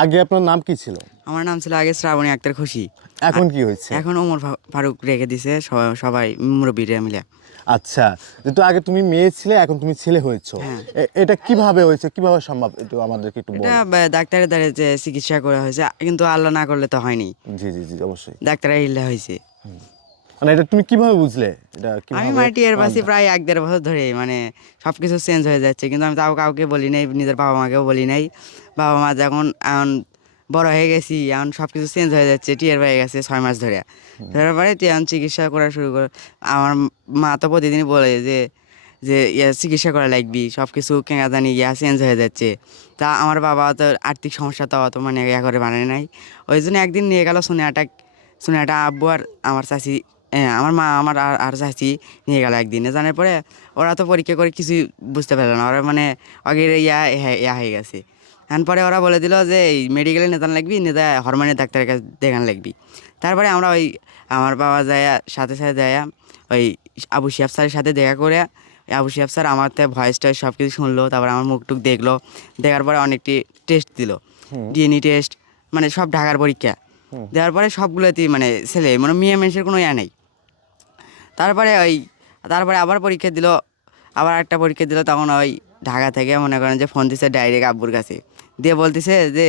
আগে আপনার নাম কি ছিল? আমার নাম ছিল আগে শ্রাবণী আক্তার খুশি। এখন কি হয়েছে? এখন ওমর ফারুক রেখে দিছে সবাই মুরব্বীরা মিলে। আচ্ছা, যেহেতু আগে তুমি মেয়ে ছিলে, এখন তুমি ছেলে হয়েছো, হ্যাঁ। এটা কিভাবে হয়েছে, কিভাবে সম্ভব, একটু আমাদেরকে একটু এটা বলো। ডাক্তারের দ্বারা যে চিকিৎসা করা হয়েছে, কিন্তু আল্লাহ না করলে তো হয়নি, জি জি জি, অবশ্যই। ডাক্তারের ইল্লা হয়েছে। মানে এটা তুমি কিভাবে বুঝলে, এটা আমি কিভাবে? মানে টিয়ার পাশে প্রায় 1-1.5 বছর ধরে, মানে সব কিছু চেঞ্জ হয়ে যাচ্ছে, কিন্তু আমি তাও কাউকে বলি নাই, নিজের বাবা মাকেও বলি নাই। বাবা মা যখন এখন বড় হয়ে গেছি, এখন সব কিছু চেঞ্জ হয়ে যাচ্ছে, টিয়ার হয়ে গেছে 6 মাস ধরে। ধরার পরে টিয়ান চিকিৎসা করা শুরু করে। আমার মা তো প্রতিদিনই বলে যে যে চিকিৎসা করা লাগবি, সব কিছু কেনা জানি চেঞ্জ হয়ে যাচ্ছে। তা আমার বাবা তো আর্থিক সমস্যা তো অত মানে করে বানায় নাই। ওই জন্য একদিন নিয়ে গেল সোনিয়াটা আব্বু আর আমার চাচি, আমার মা আমার আর চাচি নিয়ে গেল একদিনে। জানার পরে ওরা তো পরীক্ষা করে কিছুই বুঝতে পারলো না, ওরা মানে আগে ইয়া হয়ে গেছে। এখন পরে ওরা বলে দিল যে এই মেডিকেলে নেতান লাগবি, নেতা হরমোনের ডাক্তারের কাছে দেখান লাগবি। তারপরে আমরা ওই আমার বাবা যায় সাথে সাথে যায় ওই আবু শিহাব স্যারের সাথে দেখা করে, আবু শিহাব স্যার আমার তো ভয়েস টয়েস সব কিছু শুনলো, তারপরে আমার মুখ টুক দেখলো, দেখার পরে অনেকটি টেস্ট দিল, ডিএনএ টেস্ট, মানে সব ঢাকার পরীক্ষা দেওয়ার পরে সবগুলোতেই মানে ছেলে, মানে মেয়ে মানুষের কোনো ইয়া নেই। তারপরে আবার পরীক্ষা দিল, আবার একটা পরীক্ষা দিল, তখন ওই ঢাকা থেকে মনে করেন যে ফোন দিছে ডাইরেক্ট আব্বুর কাছে, দিয়ে বলতেছে যে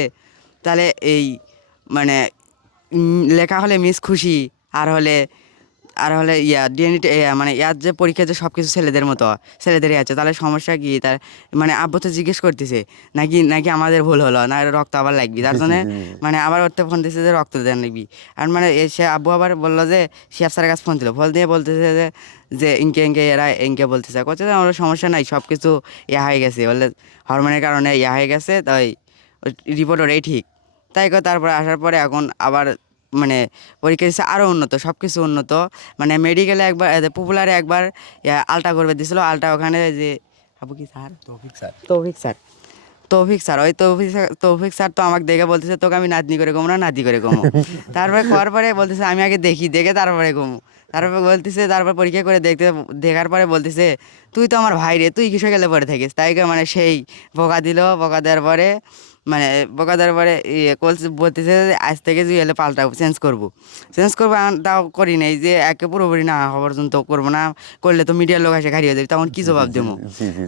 তাহলে এই মানে লেখা হলে মিস খুশি, আর হলে ডিএনএ মানে ইয়ার যে পরীক্ষা, যে সব কিছু ছেলেদের মতো ছেলেদেরই আছে, তাহলে সমস্যা কি তার, মানে আব্বু তো জিজ্ঞেস করতেছে নাকি নাকি আমাদের ভুল হলো না, রক্ত আবার লাগবি, তার জন্য মানে আবার ওর তো ফোন দিচ্ছে যে রক্ত দেন লাগবি। আর মানে সে আব্বু আবার বললো যে শিয়াব স্যারের কাছে ফোন দিল, ফোন দিয়ে বলতেছে যে ইনকে ইনকে এরা ইনকে বলতেছে, করছে যে আমার সমস্যা নাই, সব কিছু হয়ে গেছে, বললে হরমোনের কারণে হয়ে গেছে, তাই রিপোর্ট ওটাই ঠিক। তাই তারপরে আসার পরে এখন আবার মানে পরীক্ষা দিচ্ছে আরও উন্নত, সব কিছু উন্নত, মানে মেডিকেলে একবার পপুলারে একবার আলট্রা দিছিল, আলট্রা ওখানে যে আবু কি স্যার, তৌফিক স্যার ওই তৌফিক স্যার তো আমাকে দেখে বলতেছে তোকে আমি নাতনি করে কমো না নাতি করে কমো। তারপরে করার পরে বলতেছে আমি আগে দেখে তারপরে কমো। তারপরে বলতেছে, তারপর পরীক্ষা করে দেখার পরে বলতেছে তুই তো আমার ভাই রে, তুই কিসে গেলে পরে থাকিস, তাই মানে সেই বকা দিল। বকা দেওয়ার পরে মানে বকা দেওয়ার পরে বলতেছে আজ থেকে তুই এলে পাল্টাবো, চেঞ্জ করবো। তাও করি নাই, যে একে পুরোপুরি না হওয়া পর্যন্ত করবো না, করলে তো মিডিয়ার লোক এসে খারিয়ে দেবে, তখন কী জবাব দেবো।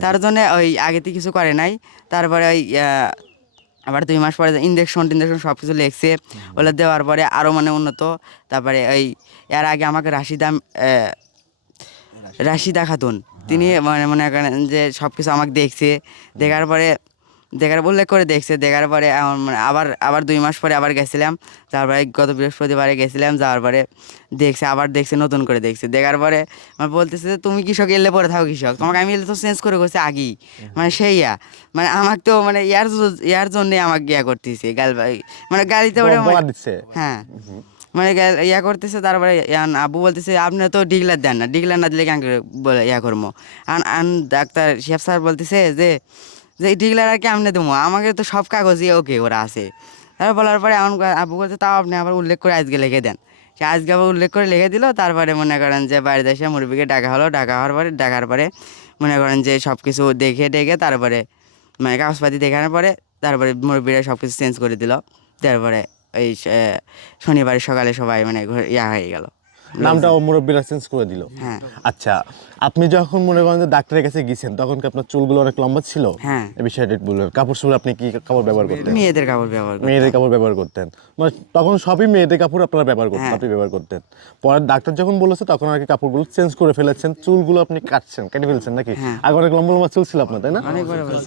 তার জন্য ওই আগে থেকে কিছু করে নাই। তারপরে ওই আবার 2 মাস পরে ইঞ্জেকশন সব কিছু লেগছে, ওগুলো দেওয়ার পরে আরও মানে উন্নত। তারপরে ওই এর আগে আমাকে রাশিদা খাতুন, তিনি মানে মনে করেন যে সব কিছু আমাকে দেখার পরে উল্লেখ করে দেখছে, দেখার পরে মানে আবার 2 মাস পরে আবার গেছিলাম। তারপরে গত বৃহস্পতিবারে গেছিলাম, যাওয়ার পরে দেখছে নতুন করে দেখার পরে আমার বলতেছে যে তুমি কৃষক এলে পরে থাকো কৃষক, তোমাকে আমি এলে তো চেঞ্জ করে গেছি আগেই, মানে সেই মানে আমাকে তো মানে ইয়ার জন্যে আমাকে করতেছে মানে গালিতে ওটা হ্যাঁ, মানে করতেছে। তারপরে আব্বু বলতেছে আপনি তো ডিগলার দেন না, ডিগলার না দিলে কেন বলে করবো। ডাক্তার শেফ স্যার বলতেছে যে ডিগলার আর কি আপনি দেবো, আমাকে তো সব কাগজই ওকে ওরা আছে। তারপর বলার পরে এমন আব্বু বলছে তাও আপনি আবার উল্লেখ করে আজকে লিখে দেন। সে আজকে আবার উল্লেখ করে লিখে দিল। তারপরে মনে করেন যে বাড়িতে এসে মুরব্বীকে ডাকার পরে মনে করেন যে সব কিছু দেখে তারপরে মানে কাগজপাতি দেখানোর পরে তারপরে মুরব্বীরা সব কিছু চেঞ্জ করে দিল। তারপরে এই শনিবার সকালে সবাই মানে হয়ে গেল, নামটা মুরব্বীরা চেঞ্জ করে দিল। হ্যাঁ। আচ্ছা, আপনি যখন মনে করেন যে ডাক্তারের কাছে গেছেন, তখন কি আপনার চুলগুলো অনেক লম্বা ছিল? হ্যাঁ। এই বিষয়টা একটু বলবেন। কাপড় চোপড় আপনি কি কাপড় ব্যবহার করতেন? মেয়েদের কাপড় ব্যবহার করতাম। মেয়েদের কাপড় ব্যবহার করতেন, মানে তখন সবই মেয়েদের কাপড় আপনারা ব্যবহার করতেন, হ্যাঁ। আপনি ব্যবহার করতেন। পরে ডাক্তার যখন বলেছে তখন আর কি কাপড়গুলো চেঞ্জ করে ফেলেছেন, চুলগুলো আপনি কেটে ফেলেছেন নাকি? হ্যাঁ। আগে অনেক লম্বা লম্বা চুল ছিল আপনার, তাই না? অনেক বড় বড়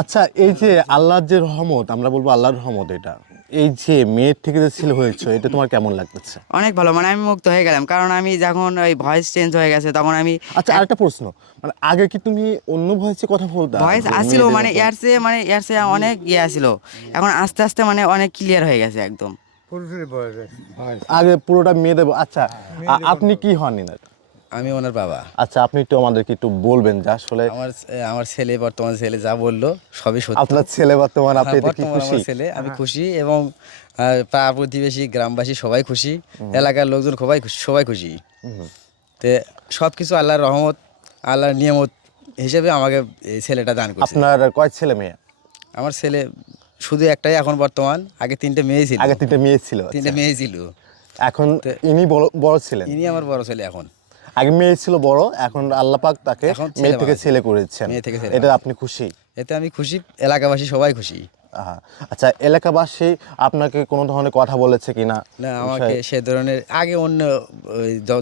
আচ্ছা, এই যে আল্লাহর যে রহমত, আমরা বলবো আল্লাহর রহমত, এটা এই যে মেয়ের থেকে যে ছেলে হয়েছে, এটা তোমার কেমন লাগতেছে? অনেক ভালো, মানে আমি মুক্ত হয়ে গেলাম, কারণ আমি যখন ওই ভয়েস চেঞ্জ হয়ে গেছে তখন আমি আচ্ছা, আরেকটা প্রশ্ন, মানে আগে কি তুমি অন্য ভয়েসে কথা বলতা? ভয়েস আসছিল মানে ইয়ার চেয়ে অনেক আসছিল, এখন আস্তে আস্তে মানে অনেক ক্লিয়ার হয়ে গেছে একদম। আগে পুরোটা মেয়েদের। আচ্ছা, আপনি কি হন এনার? আমি ওনার বাবা। আচ্ছা, আপনি একটু আমাদেরকে একটু বলবেন যে আসলে আমার ছেলে, বর্তমান ছেলে যা বললো সবই সত্য। আপনার ছেলে বর্তমান, আপনি এতে কি বর্তমান খুশি? আমার ছেলে, আমি খুশি, এবং পাড়া প্রতিবেশী গ্রামবাসী সবাই খুশি, এলাকার লোকজন সবাই খুশি। তে সব কিছু আল্লাহর রহমত, আল্লাহর নিয়ামত হিসেবে আমাকে এই ছেলেটা দান করছে। আপনার কয় ছেলে মেয়ে? আমার ছেলে শুধু একটাই এখন বর্তমান, আগে 3টে মেয়ে ছিল। আগে 3টে মেয়ে ছিল, 3টে মেয়ে ছিল। এখন ইনি বড় বড় ছিলেন। ইনি আমার বড় ছেলে এখন। আগে মেয়ে ছিল বড়, এখন আল্লাহ পাক তাকে এখন ছেলে মেয়ে থেকে বানাইছে। ছেলে করেছেন। মেয়ে থেকে ছেলে এটা বানাইছে। আপনি খুশি? এতে আমি খুশি, এলাকাবাসী সবাই খুশি। আহা। আচ্ছা, এলাকাবাসী আপনাকে কোনো ধরনের কথা বলেছে কিনা? না, আমাকে সে ধরনের আগে অন্য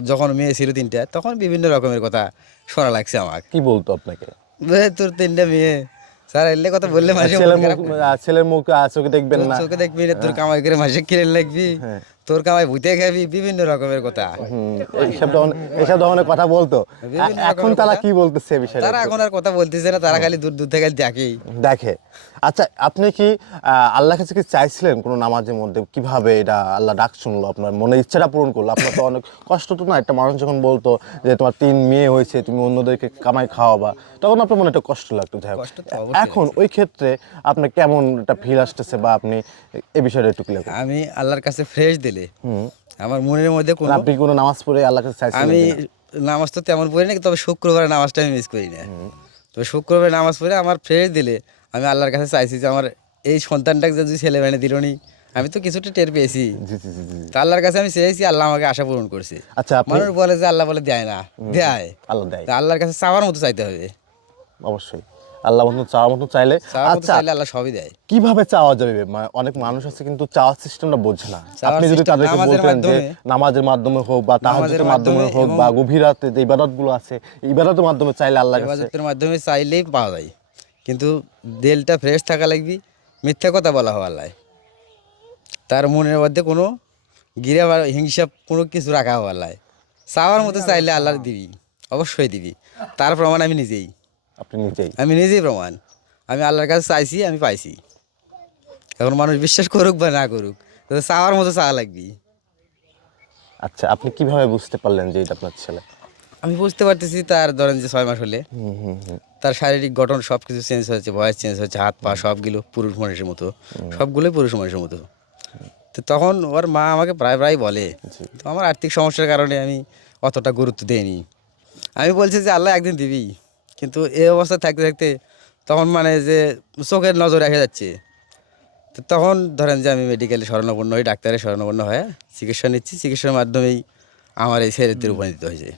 যখন মেয়ে ছিল 3টে, তখন বিভিন্ন রকমের কথা শোনা লাগছে আমাকে। কি বলতো আপনাকে? তোর 3টে মেয়ে, স্যার এলে কথা বললে মাসে ছেলের মুখ চোখে দেখবেন না, চোখে দেখবি না, তোর কামাই করে মাসে কিনে লাগবি, তোর কামাই ভুতে খাবি, বিভিন্ন রকমের কথা। এইসব ধরনের কথা বলতো। বিভিন্ন এখন রকমের তারা কথা। কি বলতেছে এই বিষয়ে? তারা এখন আর কথা বলতেছে না, তারা খালি দূর দূর থেকে দেখেই। দেখে। আচ্ছা, আপনি কি আল্লাহর কাছে কি চাইছিলেন কোনো নামাজের মধ্যে কিভাবে এটা আল্লাহ ডাক শুনলো, আপনার মনের ইচ্ছাটা পূরণ করলো? আপনার তো অনেক কষ্ট তো না, একটা মানুষ যখন বলতো যে তোমার 3 মেয়ে হয়েছে, তুমি অন্যদেরকে কামাই খাওয়াবা, তখন আপনার মনে একটা কষ্ট লাগতো। যাই হোক, কষ্ট তো অবশ্যই এখন ওই ক্ষেত্রে আপনার কেমন একটা ফিল আসতেছে, বা আপনি এই বিষয়টা একটু ক্লিয়ার করুন। আমি আল্লাহর কাছে ফ্রেশ দিলে আমার মনের মধ্যে কোনো, আপনি কোনো নামাজ পড়ে আল্লাহর কাছে চাইছিলেন আমি কিনা? নামাজ তো তেমন পড়ি না, তবে শুক্রবারের নামাজটা আমি মিস করি না। তবে শুক্রবারে নামাজ পড়ে আমার ফ্রেশ দিলে আমি আল্লাহর কাছে চাইছি যে আমার এই সন্তানটাকে যদি ছেলে মেনে দিল নি, আমি তো কিছুটা টের পেয়েছি। জি জি জি জি। তা আল্লাহর কাছে আমি চেয়েছি, আল্লাহ আমাকে আশা পূরণ করছে। আচ্ছা, আপনি মানুষ বলে যে আল্লাহ বলে দেয় না, দেয়। আল্লাহ দেয় তা আল্লাহর কাছে চাওয়ার মতো চাইতে হবে, অবশ্যই। আল্লাহ মতো চাওয়ার মতো চাইলে। চাওয়ার মতো আচ্ছা, চাইলে আল্লাহ সবই দেয়। কিভাবে চাওয়া যাবে? অনেক মানুষ আছে কিন্তু চাওয়ার সিস্টেমটা বোঝে না। চাওয়ার আপনি যদি system তাদেরকে নামাজের বলতেন যে মাধ্যমে, নামাজের মাধ্যমে হোক বা তাহাজ্জুদের মাধ্যমে মাধ্যমে হোক এবং বা গভীর রাতে যে ইবাদতগুলো আছে, এই ইবাদতের মাধ্যমে চাইলে আল্লাহর কাছে। ইবাদতের মাধ্যমে চাইলেই পাওয়া যায়, কিন্তু দিলটা ফ্রেশ থাকা লাগবে। মিথ্যা কথা বলা হয় আল্লাহ, তার মনের মধ্যে কোনো গিরা বা হিংসা কোনো কিছু রাখা হয় আল্লাহ। চাওয়ার মতো চাইলে আল্লাহ দিবি, অবশ্যই দিবি। তার প্রমাণ আমি নিজেই, আপনি নিজেই। আমি নিজেই প্রমাণ। আমি আল্লাহর কাছে চাইছি, আমি পাইছি। এখন মানুষ বিশ্বাস করুক বা না করুক, তবে চাওয়ার মতো চাওয়া লাগবে। আচ্ছা, আপনি কিভাবে বুঝতে পারলেন যে এটা আপনার ছেলে? আমি বুঝতে পারতেছি, তার ধরেন যে 6 মাস হলে তার শারীরিক গঠন সব কিছু চেঞ্জ হয়েছে, ভয়েস চেঞ্জ হয়েছে, হাত পা সবগুলো পুরুষ মানুষের মতো, সবগুলোই পুরুষ মানুষের মতো। তো তখন ওর মা আমাকে প্রায় প্রায় বলে, তো আমার আর্থিক সমস্যার কারণে আমি অতটা গুরুত্ব দিইনি। আমি বলছি যে আল্লাহ একদিন দিবি, কিন্তু এই অবস্থা থাকতে থাকতে তখন মানে যে চোখের নজর রেখে যাচ্ছে। তো তখন ধরেন যে আমি মেডিকেলে শরণাপন্ন হই, ডাক্তারের শরণাপন্ন হয়ে চিকিৎসা নিচ্ছি। চিকিৎসার মাধ্যমেই আমার এই ছেলেদের উপনীত হয়েছে।